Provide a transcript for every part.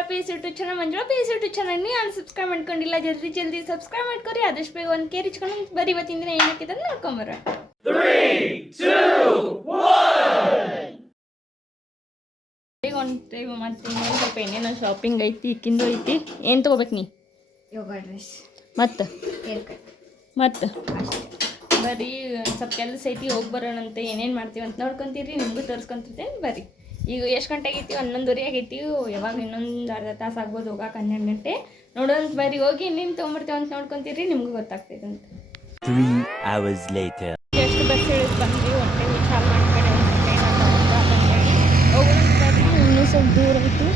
Manjula P S YouTube channel ನೀವು ನಾನು subscribe ಮಾಡ್ಕೊಂಡಿಲ್ಲ ಜಲ್ದಿ ಸಬ್ಸ್ಕ್ರೈಬ್ ಮಾಡ್ಕೊರಿ ಆದಷ್ಟು ಬೇಗ ಒಂದು ಕೇರ್ ಇಚ್ಕೊಂಡು ಬರೀ ಇವತ್ತಿನ ದಿನ ಏನಾಗ್ತದೆ ಅಂತ ನೋಡ್ಕೊಂಬರ 3, 2, 1 ಮತ್ತೆ ಸ್ವಲ್ಪ ಏನೇನೋ ಶಾಪಿಂಗ್ ಐತಿ ಇಕ್ಕಿಂದು ಐತಿ ಏನು ತೊಗೋಬೇಕು ನೀ ಯೋಗ ಡ್ರೆಸ್ ಮತ್ತು ಹೇರ್ ಕಟ್ ಮತ್ತು ಬರೀ ಸ್ವಲ್ಪ ಕೆಲಸ ಐತಿ ಹೋಗಿ ಬರೋಣಂತೆ ಏನೇನು ಮಾಡ್ತೀವಿ ಅಂತ ನೋಡ್ಕೊತೀರಿ ನಿಮಗೂ ತೋರಿಸ್ಕೊಂತಿರ್ತೇನೆ ಬರ್ರಿ ಈಗ ಎಷ್ಟು ಗಂಟೆ ಆಗೈತಿ 11:30 ಆಗೈತಿ ಯಾವಾಗ ಇನ್ನೊಂದು ಅರ್ಧ ತಾಸು ಆಗ್ಬೋದು ಹೋಗಕ್ಕೆ 12 ಗಂಟೆ ನೋಡೋಣ ಬರ್ರಿ ಹೋಗಿ ಇನ್ನೇನು ತೊಗೊಂಬರ್ತೀವಿ ಅಂತ ನೋಡ್ಕೊತೀರಿ ನಿಮಗೂ ಗೊತ್ತಾಗ್ತೈತೆ ಅಂತ 3 hours later ಎಷ್ಟು ಬಸ್ ಹೇಳಿದ್ ಬಂದ್ವಿ ಹೊಟ್ಟೆ ಚಾಲು ಮಾಡಿ ಕಡೆ ಹೋಗೋಣ ಬರ್ರಿ ಇನ್ನೂ ಸ್ವಲ್ಪ ದೂರ ಐತಿ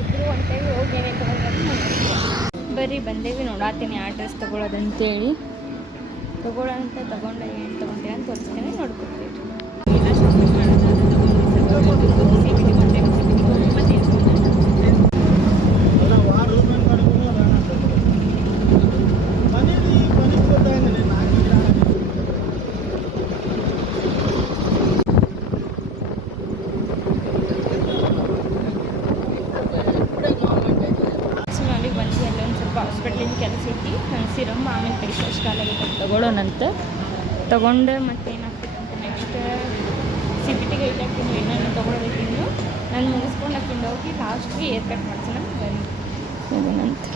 ಇಬ್ಬರು ಹೊಂಟೇವಿ ಹೋಗಿ ಏನೇನು ತೊಗೊಂಡು ಬರ್ರಿ ಬಂದೇವಿ ನೋಡಾತೀನಿ ಆ ಡ್ರೆಸ್ ತೊಗೊಳೋದಂತೇಳಿ ತೊಗೊಳ್ಳೋ ಅಂತ ತೊಗೊಂಡು ಏನು ತೊಗೊಂತೀವಿ ಅಂತ ತೋರಿಸ್ತೀನಿ ನೋಡ್ಕೊತೀವಿ ಈಗ ಶಾಪಿಂಗ್ ಮಾಡೋದಾದ್ರೆ ಬಂದು ಅಲ್ಲಿ ಒಂದು ಸ್ವಲ್ಪ ಹಾಸ್ಪಿಟ್ಲಿಂದ ಕೆಲಸ ಐತಿ ಸಿರಮ್ ಆಮೇಲೆ ಫೇಸ್ ವಾಶ್ ಕಾಲಾಗೈತೆ ತೊಗೊಳ್ಳೋಣಂತ ತೊಗೊಂಡು ಮತ್ತೆ ಏನಾಗ್ತೈತೆ ಅಂತ ನೆಕ್ಸ್ಟ್ CBTಗೆ ಇಟ್ಟಾಕಿನ್ನು ಏನೇನು ತೊಗೊಳೋದಕ್ಕೆ ಇನ್ನು ನಾನು ಮುಗಿಸ್ಕೊಂಡು ಹಾಕಿಂದ ಹೋಗಿ ಲಾಸ್ಟ್ಗೆ ಏರ್ ಕಟ್ ಮಾಡ್ಸೋಣ ಬರೀ ಹೋಗೋಣಂತ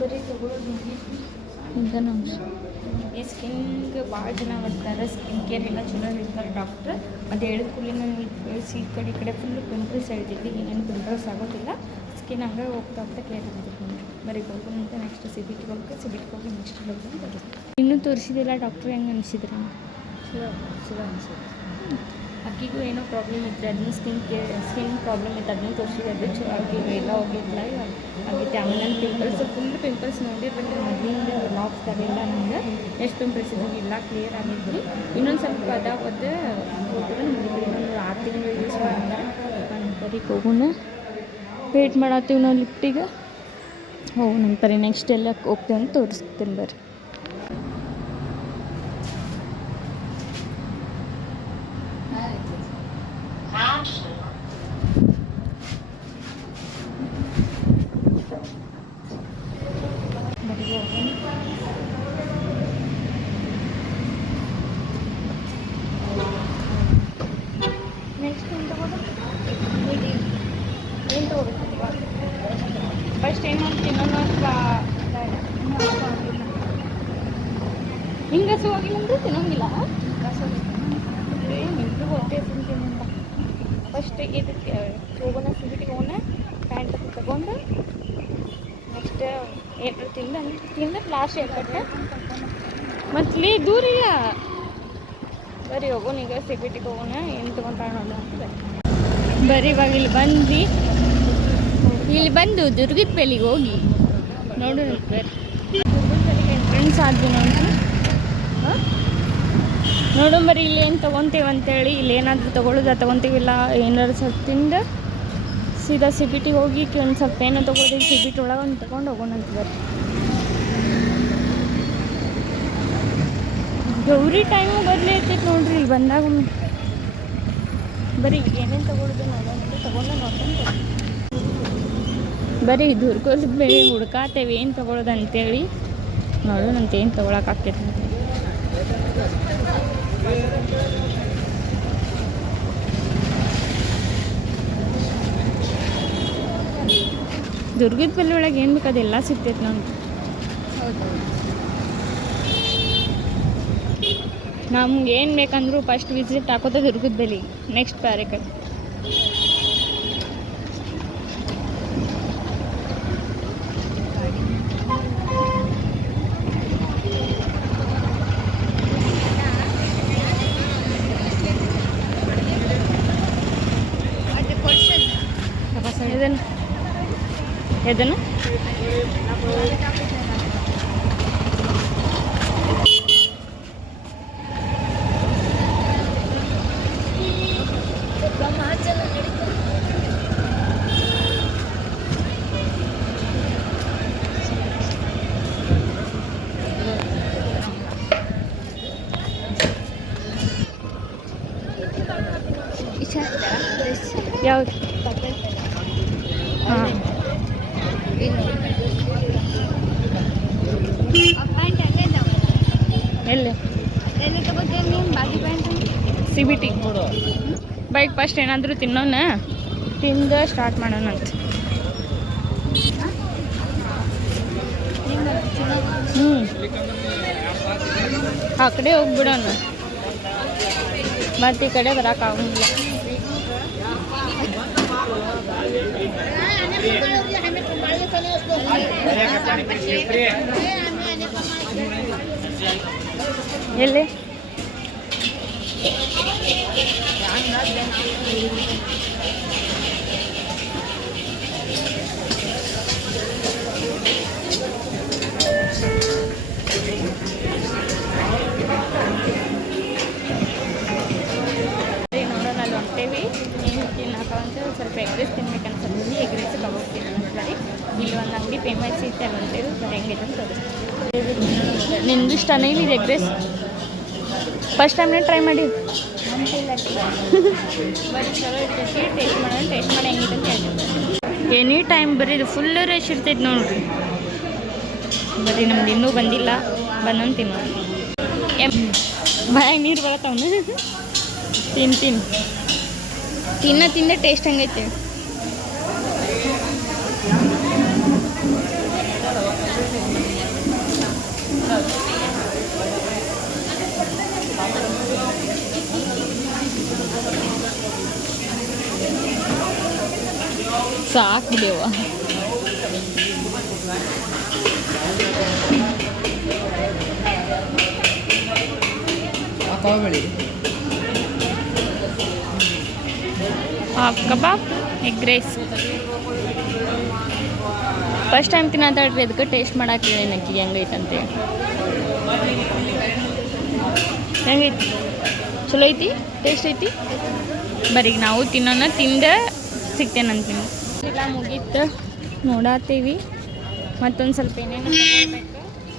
ಬರೀ ತೊಗೊಳೋದು ಈಗ ನಮ್ಮ ಈ ಸ್ಕಿನ್ಗೆ ಭಾಳ ಜನ ಬರ್ತಾರೆ ಸ್ಕಿನ್ ಕೇರ್ ಎಲ್ಲ ಚಲೋ ಹೇಳ್ತಾರೆ ಡಾಕ್ಟ್ರ್ ಮತ್ತು ಹೇಳಿದ ಕೂಡಲೇ ನಾನು ಈ ಕಡೆ ಫುಲ್ಲು ಪಿಂಪಲ್ಸ್ ಹೇಳ್ತಿದ್ದೆ ಏನೇನು ಪಿಂಪಲ್ಸ್ ಆಗೋದಿಲ್ಲ ಸ್ಕಿನ್ ಹಂಗೆ ಹೋಗ್ತಾ ಕೇರ್ ಆಗ್ತಿತ್ತು ಬರೀ ಹೋಗೋಣಂತ ನೆಕ್ಸ್ಟ್ CBTಗೆ ಹೋಗಿ ನೆಕ್ಸ್ಟ್ ಹೋಗಿ ಬರುತ್ತೆ ಇನ್ನೂ ತೋರಿಸಿದಿಲ್ಲ ಡಾಕ್ಟ್ರ್ ಹೆಂಗೆ ಅನಿಸಿದ್ರೆ ಚಲೋ ಅನಿಸುತ್ತೆ ಅಕ್ಕಿಗೂ ಏನೋ ಪ್ರಾಬ್ಲಮ್ ಇತ್ತು ಅದನ್ನ ಸ್ಕಿನ್ ಪ್ರಾಬ್ಲಮ್ ಇತ್ತು ಅದನ್ನ ತೋರಿಸಿದೆ ಅದು ಚಲೋ ಆಗಿಲ್ಲ ಎಲ್ಲ ಹೋಗಿಲ್ಲ ಆಗೈತೆ ಆಮೇಲೆ ನನ್ನ ಫುಲ್ ಪಿಂಪಲ್ಸ್ ನೋಡಿರ್ಬೇಕು ಮೊದಲಿಂದ ಲಾಕ್ಸ್ ತರಲಿಲ್ಲ ನಂಗೆ ಎಷ್ಟು ಪಿಂಪಲ್ಸ್ ಇದ್ದಾಗ ಎಲ್ಲ ಕ್ಲಿಯರ್ ಆಗಿದ್ವಿ ಇನ್ನೊಂದು ಸ್ವಲ್ಪ ಅದಾವದ್ದು ಹೋದ್ರೆ ಮುಗಿದ್ವಿ ಇನ್ನೊಂದು 6 ತಿಂಗಳು ಯೂಸ್ ಮಾಡ್ತಾರೆ ಬರೀ ಹೋಗೋಣ ವೇಟ್ ಮಾಡತ್ತೀವಿ ನಾವು ಲಿಫ್ಟಿಗೆ ಹೋಗೋಣ ಬರೀ ನೆಕ್ಸ್ಟ್ ಎಲ್ಲ ಹೋಗ್ತೀವಿ ಅಂತ ತೋರಿಸ್ತೀನಿ ಬರ್ರಿ ನೆಕ್ಸ್ಟ್ ಏನು ತೊಗೋಬೇಕು ಏನು ತೊಗೋಬೇಕು ಫಸ್ಟ್ ಏನು ಮಾಡ್ತೀನಿ ಇನ್ನೊಂದು ಹಿಂಗೆ ಹೋಗಿಲ್ಲ ಅಂದರೆ ತಿನ್ನೋಂಗಿಲ್ಲ ನಿಮ್ಗೂ ಹೊಟ್ಟೆ ತಿಂತೀನಿ ಅಂತ ಫಸ್ಟ್ ಇದಕ್ಕೆ ಹೋಗೋಣ CBTಗೆ ಹೋಗೋಣ ಪ್ಯಾಂಟ್ ತಗೊಂಡು ನೆಕ್ಸ್ಟ್ ಏನಾರು ತಿಂದು ಲಾಸ್ಟ್ ಏರ್ಕಟ್ಟೆ ಮತ್ತು ದೂರಿಲ್ಲ ಬರೀ ಹೋಗೋಣ ಈಗ CBTಗೆ ಹೋಗೋಣ ಏನು ತೊಗೊಂಡು ನೋಡೋಣ ಅಂತ ಬರೀ ಇವಾಗ ಇಲ್ಲಿ ಬಂದು ದುರ್ಗದ ಬೆಲೆಗೆ ಹೋಗಿ ನೋಡೋಣ ಬರ್ರಿ ದುರ್ಗದ ಬೆಲೆಗೆ ಎಂಟ್ರೆನ್ಸ್ ಆದ್ವಿ ನೋಡೋಣ ಬರೀ ಇಲ್ಲಿ ಏನು ತೊಗೊತೀವಿ ಅಂತೇಳಿ ಇಲ್ಲಿ ಏನಾದರೂ ತೊಗೊತೀವಿ ಇಲ್ಲ ಏನಾದ್ರು ಸ್ವಲ್ಪ ತಿಂದು ಸೀದಾ CBTಗೆ ಹೋಗಿ ಒಂದು ಸ್ವಲ್ಪ ಏನೋ ತೊಗೊಳ್ತೀವಿ CBT ಒಳಗೆ ಒಂದು ತೊಗೊಂಡು ಹೋಗೋಣ ಅಂತ ಬರ್ರಿ ಗೌರಿ ಟೈಮು ಬರಲೇ ಇರ್ತೈತೆ ನೋಡ್ರಿ ಇಲ್ಲಿ ಬಂದಾಗ ಬರೀ ಏನೇನು ತೊಗೊಳೋದು ನೋಡೋಣ ನೋಡ್ಕೊಂಡು ಬರೀ ದುರ್ಗದ ಬೆಳೆ ಹುಡ್ಕಾತೇವೆ ಏನು ತೊಗೊಳೋದು ಅಂತೇಳಿ ನೋಡೋಣಂತ ಏನು ತೊಗೊಳಕ್ಕಾಗ್ತೈತೆ ದುರ್ಗದ ಬೆಲೆ ಒಳಗೆ ಏನು ಬೇಕು ಅದೆಲ್ಲ ಸಿಗ್ತೈತೆ ನಮ್ಗೆ ನಮ್ಗೆ ಏನು ಬೇಕಂದ್ರೂ ಫಸ್ಟ್ ವಿಸಿಟ್ ಹಾಕೋದ ದುರ್ಗದ ಬೆಲೆಗೆ ನೆಕ್ಸ್ಟ್ ಬೇರೆ ಕಡೆ ಎದನ್ನು Isa, ಯಾವ್ದು? ಹಾಂ, ಪ್ಯಾಂಟ್ ಅಲ್ಲೇ ಇದಾವೆ. ಎಲ್ಲಿ? ಎಲ್ಲಿ ತಗೋತೀವಿ ನೀನು ಬಾಗಿ pant? C B T bike first ಏನಾದರೂ ತಿನ್ನೋಣ, ತಿಂದು ಸ್ಟಾರ್ಟ್ ಮಾಡೋಣಂತ. ಹ್ಞೂ, ಆ ಕಡೆ ಹೋಗ್ಬಿಡೋಣ, ಮತ್ತು ಈ ಕಡೆ ಬರೋಕ್ಕಾಗಂಗಿಲ್ಲ. ಎಲ್ಲಿ? ನೋಡೋಣ, ಅಲ್ಲಿ ಹೊಂಟೇವಿ. ಏನು ತಿನ್ನಕ ಅಂತ ಸ್ವಲ್ಪ ಎಗ್ ರೈಸ್ ತಿನ್ಬೇಕು ಅನ್ಸತ್ತಿ. ಎಗ್ ರೈಸ್ ಕಬಾಬ್ ತಿನ್ನೋಣ. ಇಲ್ಲಿ ಒಂದು ಅಂಗಡಿ ಫೇಮಸ್ ಐತೆ, ಅಲ್ಲಿ ಹೊಂಟೇವಿ. ಬರೀ ಹೆಂಗೈತೆ ಅಂತ ತೋರಿಸ್ತೀವಿ. ನಿಂದು ಇಷ್ಟನೇ ಇದು ಎಗ್ ರೈಸ್? ಫಸ್ಟ್ ಟೈಮ್ನೇ ಟ್ರೈ ಮಾಡಿ. ಬರೀ ಚಲೋ ಇರ್ತೈತಿ, ಟೇಸ್ಟ್ ಮಾಡೋಣ. ಟೇಸ್ಟ್ ಮಾಡಿ ಹೆಂಗಿದೆ ಅಂತ ಹೇಳ್ತೀವಿ. ಎನಿ ಟೈಮ್ ಬರೀ ಇದು ಫುಲ್ ರಶ್ ಇರ್ತೈತಿ ನೋಡ್ರಿ. ಬರೀ ನಮ್ದು ಇನ್ನೂ ಬಂದಿಲ್ಲ, ಬಂದೊಂದು ತಿನ್ನೋಣ. ಬಾಯಾಗ ನೀರು ಬರತ್ತವನು. ತಿನ್ನ ಟೇಸ್ಟ್ ಹಂಗೈತೆ. ಸಾಕು ದೇವ. ಹಾಫ್ ಕಬಾಬ್, ಎಗ್ ರೈಸ್. ಫಸ್ಟ್ ಟೈಮ್ ತಿನ್ನತ್ತಾಳ್ರಿ, ಅದಕ್ಕೆ ಟೇಸ್ಟ್ ಮಾಡಕ್ಕೆ ಹೇಳಿ ನಕ್ಕಿ ಹೆಂಗೈತಂತೇಳಿ. ಹೆಂಗೈತಿ? ಚಲೋ ಐತಿ? ಟೇಸ್ಟ್ ಐತಿ? ಬರೀ ನಾವು ತಿನ್ನೋಣ, ತಿಂದು ಸಿಗ್ತೇನಂತೀನಿ. ಇಲ್ಲ ಮುಗೀತು, ನೋಡತ್ತೀವಿ. ಮತ್ತೊಂದು ಸ್ವಲ್ಪ ಏನೇನು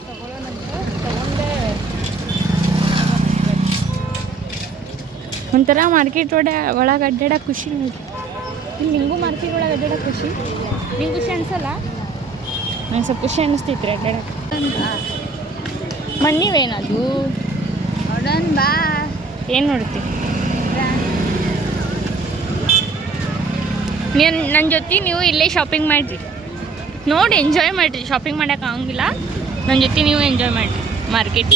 ತಗೊಳ್ಳೋಣಂತ ತಗೊಂಡು ಒಂಥರ ಮಾರ್ಕೆಟ್ ಒಳಗೆ ಅಡ್ಡಾಡಕ್ಕೆ ಖುಷಿ. ನೋಡಿ, ಇಲ್ಲಿ ನಿಂಗೂ ಮಾರ್ಕೆಟ್ ಒಳಗೆ ಅಡ್ಡಾಡಕ್ಕೆ ಖುಷಿ. ನಿಂಗೆ ಖುಷಿ ಅನ್ಸಲ್ಲ? ನಂಗೆ ಸ್ವಲ್ಪ ಖುಷಿ ಅನ್ನಿಸ್ತೈತ್ರಿ ಅಡ್ಡಾಡಕ್ಕೆ. ಮಣ್ಣಿವೇನದು? ನೋಡೋಣ ಬಾ. ಏನು ನೋಡ್ತೀವಿ? ನನ್ನ ಜೊತೆ ನೀವು ಇಲ್ಲೇ ಶಾಪಿಂಗ್ ಮಾಡಿರಿ, ನೋಡಿ ಎಂಜಾಯ್ ಮಾಡಿರಿ. ಶಾಪಿಂಗ್ ಮಾಡೋಕೆ ಆಗಂಗಿಲ್ಲ, ನನ್ನ ಜೊತೆ ನೀವು ಎಂಜಾಯ್ ಮಾಡಿರಿ ಮಾರ್ಕೆಟ್.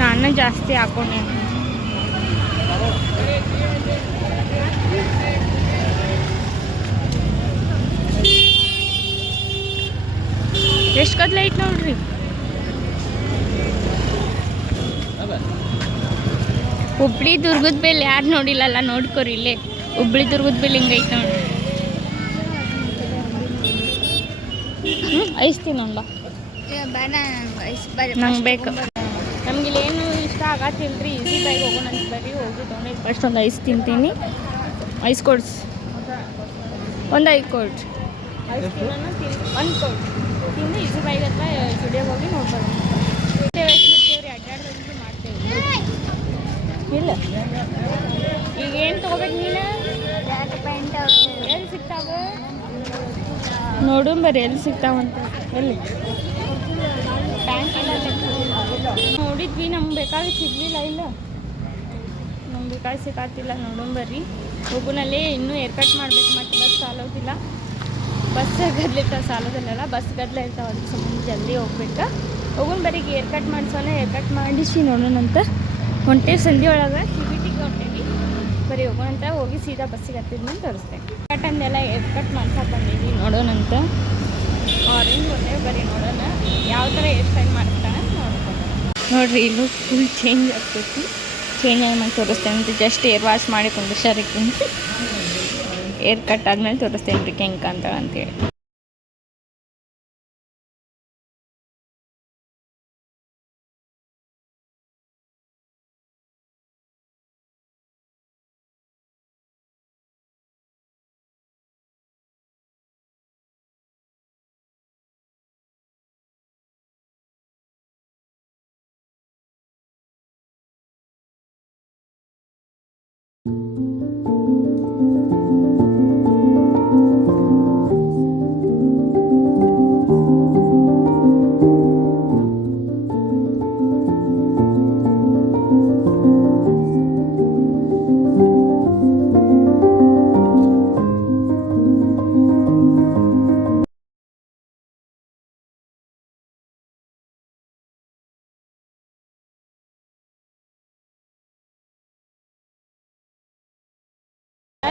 ನಾನು ಜಾಸ್ತಿ ಹಾಕೊಂಡೆ. ಎಷ್ಟು ಕತ್ಲೆ ಐತೆ ನೋಡ್ರಿ. ಹುಬ್ಳಿ ದುರ್ಗದ ಬೆಲೆ ಯಾರು ನೋಡಿಲ್ಲಲ್ಲ, ನೋಡ್ಕೊರಿ ಇಲ್ಲೇ. ಹುಬ್ಳಿ ದುರ್ಗದ ಬೆಲೆ ಹಿಂಗೈತೆ ನೋಡ್ರಿ. ಐಸ್ ತಿನ್ನೋಣ. ನಂಗೆ ಬೇಕು. ನಮ್ಗೆ ಇಲ್ಲೇನು ಇಷ್ಟ ಆಗತ್ತಿಲ್ರಿ, ಈಸಿ ಬೈಗೆ ಹೋಗೋಣ ಅಂತ. ಬರ್ರಿ ಹೋಗಿ ತೊಗೊಂಡು ಫಸ್ಟ್ ಒಂದು ಐಸ್ ತಿಂತೀನಿ. ಐಸ್ ಕೊಡ್ಸಿ, ಒಂದು ಐದು ಕೊಡ್ರಿ. ಐಸ್ ತಿನ್ನೋಣ, ಒಂದು ಕೊಡ್ರಿ. ತಿಂದು ಈಸಿ ಬೈಗೆ ಹತ್ರ ಸ್ಟುಡಿಯೋಗೆ ಹೋಗಿ ನೋಡ್ಬಾರ್ದು. ಬಿಡ್ತೀವ್ರಿ, ಅಡ್ಡಾಡ್ದಂತೂ ಮಾಡ್ತೇವೆ. ಇಲ್ಲ ಈಗ ಏನು ತೊಗೋಬೇಕು ನೀನು? ಪ್ಯಾಂಟ್ ಎಲ್ಲಿ ಸಿಗ್ತಾವ ನೋಡು, ಬರ್ರಿ ಎಲ್ಲಿ ಸಿಗ್ತಾವಂತ. ಎಲ್ಲಿ ಪ್ಯಾಂಟ್ ಇಲ್ಲ ನೋಡಿದ್ವಿ, ನಮ್ಗೆ ಬೇಕಾದ್ರೆ ಸಿಗಲಿಲ್ಲ. ಇಲ್ಲ ನಮ್ಗೆ ಬೇಕಾದ್ರೆ ಸಿಕ್ಕಾತಿಲ್ಲ. ನೋಡೋಣ ಬರ್ರಿ, ಹೋಗುನಲ್ಲೇ ಇನ್ನೂ ಏರ್ ಕಟ್ ಮಾಡ್ಬೇಕು. ಮತ್ತು ಬಸ್ ಸಾಲೋದಿಲ್ಲ, ಬಸ್ ಗದ್ಲಿರ್ತಾವೆ, ಸಾಲೋದಿಲ್ಲ, ಬಸ್ ಗದ್ಲ ಇರ್ತಾವೆ. ಅದಕ್ಕೆ ಸುಮ್ಮನೆ ಜಲ್ದಿ ಹೋಗ್ಬೇಕು. ಹೋಗೋಣ ಬರ್ರಿ, ಏರ್ ಕಟ್ ಮಾಡಿಸೋಣ. ಏರ್ ಕಟ್ ಮಾಡಿಸಿ ನೋಡೋಣಂತ. ಹೊಂಟೇವಿ ಸಂಧಿ ಒಳಗೆ CBTಗೆ ಹೊಂಟೇವಿ. ಬರೀ ಹೋಗೋಣಂತ. ಹೋಗಿ ಸೀದಾ ಬಸ್ಸಿಗೆ ಹತ್ತಿದ್ಮೇಲೆ ತೋರಿಸ್ತೇನೆ. ಕಟ್ ಅಂದೆಲ್ಲ ಏರ್ ಕಟ್ ಮಾಡ್ಸಕ್ಕೆ ಬಂದೀವಿ, ನೋಡೋಣಂತ. ಆರೆಂಜ್ ಹೊಂಟೇವಿ, ಬರೀ ನೋಡೋಣ ಯಾವ ಥರ ಏರ್ ಸ್ಟೈಲ್ ಮಾಡ್ತಾನೆ ನೋಡ್ಕೊಂಡು. ನೋಡಿರಿ, ಇಲ್ಲೂ ಫುಲ್ ಚೇಂಜ್ ಆಗ್ತೈತಿ. ಚೇಂಜ್ ಆಗಿ ಮಾಡಿ ತೋರಿಸ್ತೇನೆ ಅಂತ. ಜಸ್ಟ್ ಏರ್ ವಾಶ್ ಮಾಡಿ ಕುಂದಿರ್ಸಾರಕ್ಕೆ ಏರ್ ಕಟ್ ಆದಮೇಲೆ ತೋರಿಸ್ತೇನೆ ರೀ ಹೆಂಗೆ ಕಾಣ್ತಾಳೆ ಅಂತೇಳಿ.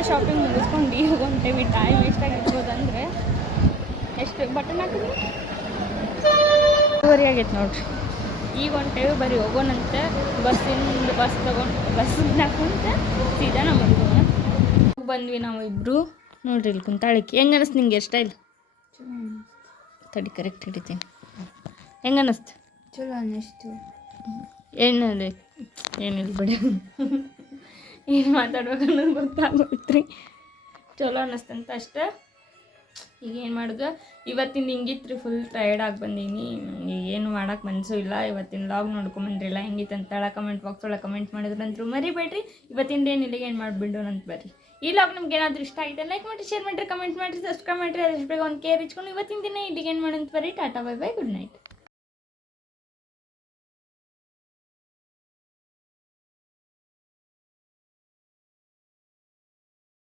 ಶಾಪಿಂಗ್ ಮುಗಿಸ್ಕೊಂಡು ಈಗ ಹೊಂಟೇವಿ. ಟೈಮ್ ಎಷ್ಟಾಗಿರ್ಬೋದು ಅಂದರೆ ಎಷ್ಟು ಬಟನ್ ಹಾಕಿದ್ವಿ 2:30 ಆಗೈತೆ ನೋಡ್ರಿ. ಈಗ ಹೊಂಟೇವಿ, ಬರೀ ಹೋಗೋಣಂತೆ. ಬಸ್ ಹಾಕೊಂತ ಸೀದಾ ನಮ್ಮ ಮನೆಗೆ ಬಂದ್ವಿ ನಾವು ಇಬ್ಬರು. ನೋಡ್ರಿ ಇಲ್ಲಿ ಕುಂತಾಳಿಕೆ ಹೆಂಗೆ ಅನಿಸ್ತು ನಿಂಗೆ ಸ್ಟೈಲ್? ತಡಿ ಕರೆಕ್ಟ್ ಹಿಡಿತೀನಿ. ಹೆಂಗೆ ಅನ್ನಿಸ್ತು? ಚಲೋ ಅನ್ನಿಸ್ತು. ಏನಿಲ್ಲ ಬಿಡಿ, ಏನು ಮಾತಾಡ್ಬೇಕು ಅನ್ನೋದು ಗೊತ್ತಾಗ್ಬಿಡ್ತ್ರಿ. ಚಲೋ ಅನ್ನಿಸ್ತಂತ ಅಷ್ಟೇ. ಈಗ ಏನು ಮಾಡೋದು, ಇವತ್ತಿಂದ ಹಿಂಗಿತ್ತು ರೀ, ಫುಲ್ ಟಯರ್ಡ್ ಆಗಿ ಬಂದೀನಿ. ಏನು ಮಾಡೋಕೆ ಮನಸ್ಸು ಇಲ್ಲ. ಇವತ್ತಿನ ಲಾಗ್ ನೋಡ್ಕೊಂಬಂದ್ರಿಲ್ಲ ಹೆಂಗಿತ್ತು ಅಂತ ಕಮೆಂಟ್ ಬಾಕ್ಸ್ ಒಳಗೆ ಕಮೆಂಟ್ ಮಾಡಿದ್ರಂತೂ ಮರಿಬೇಡ್ರಿ. ಇವತ್ತಿಂದ ಏನಿಲ್ಲ ಏನು ಮಾಡಿಬಿಡೋಣ ಅಂತ ಬರ್ರಿ. ಈ ಲಾಗ್ ನಮ್ಗೆ ಏನಾದರೂ ಇಷ್ಟ ಆಗಿದೆ ಲೈಕ್ ಮಾಡಿ, ಶೇರ್ ಮಾಡಿರಿ, ಕಮೆಂಟ್ ಮಾಡಿರಿ, ಸಬ್ಸ್ಕ್ರೈಬ್ ಮಾಡಿರಿ. ಅಷ್ಟು ಬೇಗ ಒಂದು ಕೇರ್ ಇಚ್ಕೊಂಡು ಇವತ್ತಿನ ದಿನ ಇಲ್ಲಿಗೆ ಏನು ಮಾಡೋಂತ ಬರ್ರಿ. Tata bye bye, good night.